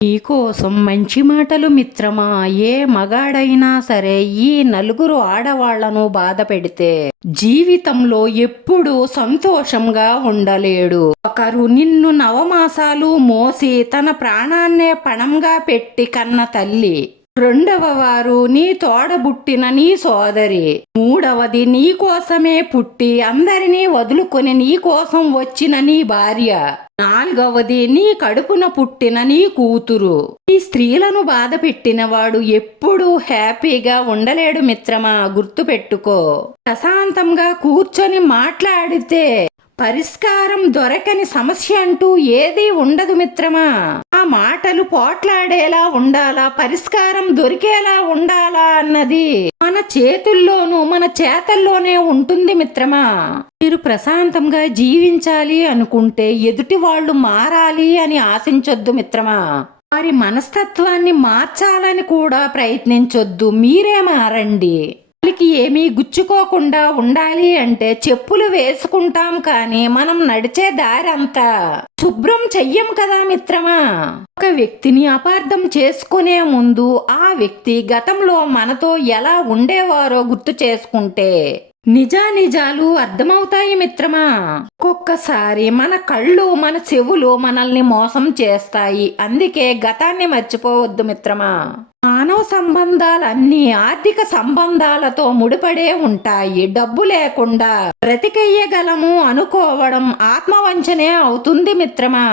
నీకోసం మంచి మాటలు మిత్రమా? ఏ మగాడైనా సరే ఈ నలుగురు ఆడవాళ్ళను బాధ పెడితే జీవితంలో ఎప్పుడూ సంతోషంగా ఉండలేడు. ఒకరు నిన్ను నవమాసాలు మోసి తన ప్రాణాన్నే పణంగా పెట్టి కన్న తల్లి. రెండవ వారు నీ తోడబుట్టిన నీ సోదరి. మూడవది నీ కోసమే పుట్టి అందరినీ వదులుకొని నీ కోసం వచ్చిన నీ భార్య. నాలుగవది నీ కడుపున పుట్టిన నీ కూతురు. ఈ స్త్రీలను బాధ పెట్టినవాడు ఎప్పుడూ హ్యాపీగా ఉండలేడు మిత్రమా గుర్తుపెట్టుకో. ప్రశాంతంగా కూర్చొని మాట్లాడితే పరిష్కారం దొరకని సమస్య అంటూ ఏదీ ఉండదు మిత్రమా. మాటలు పోట్లాడేలా ఉండాలా? పరిష్కారం దొరికేలా ఉండాలా అన్నది మన చేతుల్లోనూ మన చేతల్లోనే ఉంటుంది మిత్రమా. మీరు ప్రశాంతంగా జీవించాలి అనుకుంటే ఎదుటి వాళ్ళు మారాలి అని ఆశించొద్దు మిత్రమా. వారి మనస్తత్వాన్ని మార్చాలని కూడా ప్రయత్నించొద్దు. మీరే మారండి. వాళ్ళకి ఏమీ గుచ్చుకోకుండా ఉండాలి అంటే చెప్పులు వేసుకుంటాం కానీ మనం నడిచే దారి అంతా శుభ్రం చెయ్యం కదా మిత్రమా? ఒక వ్యక్తిని అపార్థం చేసుకునే ముందు ఆ వ్యక్తి గతంలో మనతో ఎలా ఉండేవారో గుర్తు చేసుకుంటే నిజానిజాలు అర్థమవుతాయి మిత్రమా? ఒక్కొక్కసారి మన కళ్ళు మన చెవులు మనల్ని మోసం చేస్తాయి. అందుకే గతాన్ని మర్చిపోవద్దు మిత్రమా? మానవ సంబంధాలన్నీ ఆర్థిక సంబంధాలతో ముడిపడే ఉంటాయి. డబ్బు లేకుండా బ్రతికెయ్యగలము అనుకోవడం ఆత్మవంచనే అవుతుంది మిత్రమా?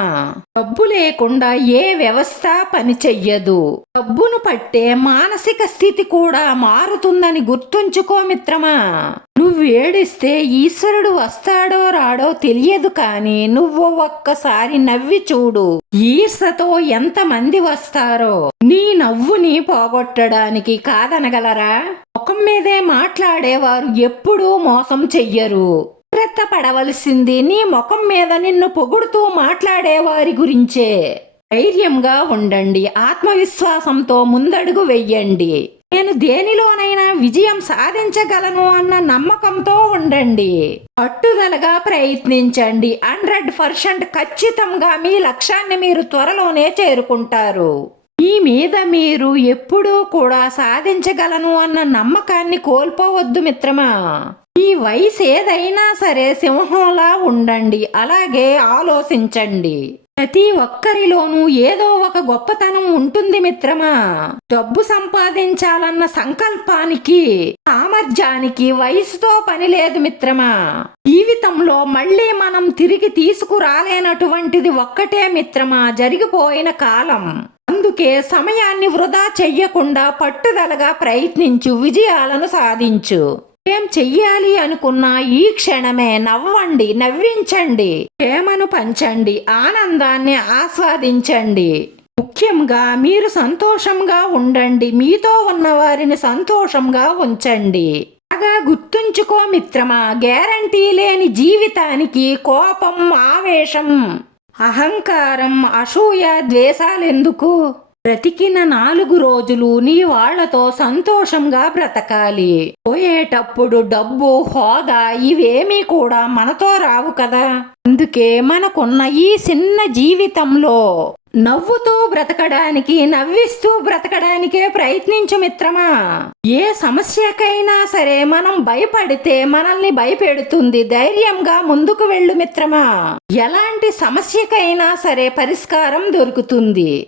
డబ్బు లేకుండా ఏ వ్యవస్థ పనిచెయ్యదు. డబ్బును పట్టే మానసిక స్థితి కూడా మారుతుందని గుర్తుంచుకో మిత్రమా? నువ్వు ఏడిస్తే ఈశ్వరుడు వస్తాడో రాడో తెలియదు కానీ నువ్వు ఒక్కసారి నవ్వి చూడు. ఈర్షతో ఎంతమంది వస్తారో. నీ నవ్వుని పోగొట్టడానికి కాదనగలరా? ముఖం మీదే మాట్లాడేవారు ఎప్పుడూ మోసం చెయ్యరు. జాగ్రత్త పడవలసింది నీ ముఖం మీద నిన్ను పొగుడుతూ మాట్లాడేవారి గురించే. ధైర్యంగా ఉండండి ఆత్మవిశ్వాసంతో ముందడుగు వెయ్యండి నేను దేనిలోనైనా విజయం సాధించగలను అన్న నమ్మకంతో ఉండండి. పట్టుదలగా ప్రయత్నించండి. హండ్రెడ్ పర్సెంట్ ఖచ్చితంగా మీ లక్ష్యాన్ని మీరు త్వరలోనే చేరుకుంటారు. మీ మీద మీరు ఎప్పుడూ కూడా సాధించగలను అన్న నమ్మకాన్ని కోల్పోవద్దు మిత్రమా. ఈ వయసు ఏదైనా సరే సింహంలా ఉండండి అలాగే ఆలోచించండి. ప్రతి ఒక్కరిలోనూ ఏదో ఒక గొప్పతనం ఉంటుంది మిత్రమా. డబ్బు సంపాదించాలన్న సంకల్పానికి సామర్థ్యానికి వయసుతో పని లేదు మిత్రమా. జీవితంలో మళ్ళీ మనం తిరిగి తీసుకురాలేనటువంటిది ఒక్కటే మిత్రమా జరిగిపోయిన కాలం. అందుకే సమయాన్ని వృధా చెయ్యకుండా పట్టుదలగా ప్రయత్నించు విజయాలను సాధించు. ఏం చెయ్యాలి అనుకున్నా ఈ క్షణమే నవ్వండి నవ్వించండి. ప్రేమను పంచండి ఆనందాన్ని ఆస్వాదించండి. ముఖ్యంగా మీరు సంతోషంగా ఉండండి మీతో ఉన్న వారిని సంతోషంగా ఉంచండి. బాగా గుర్తుంచుకో మిత్రమా గ్యారంటీ లేని జీవితానికి కోపం ఆవేశం. అహంకారం అసూయ ద్వేషాలెందుకు? బ్రతికిన నాలుగు రోజులు నీ వాళ్ళతో సంతోషంగా బ్రతకాలి. పోయేటప్పుడు డబ్బు హోదా ఇవేమీ కూడా మనతో రావు కదా. అందుకే మనకున్న ఈ చిన్న జీవితంలో నవ్వుతూ బ్రతకడానికి నవ్విస్తూ బ్రతకడానికే ప్రయత్నించు మిత్రమా. ఏ సమస్యకైనా సరే మనం భయపడితే మనల్ని భయపెడుతుంది. ధైర్యంగా ముందుకు వెళ్ళు మిత్రమా. ఎలాంటి సమస్యకైనా సరే పరిష్కారం దొరుకుతుంది.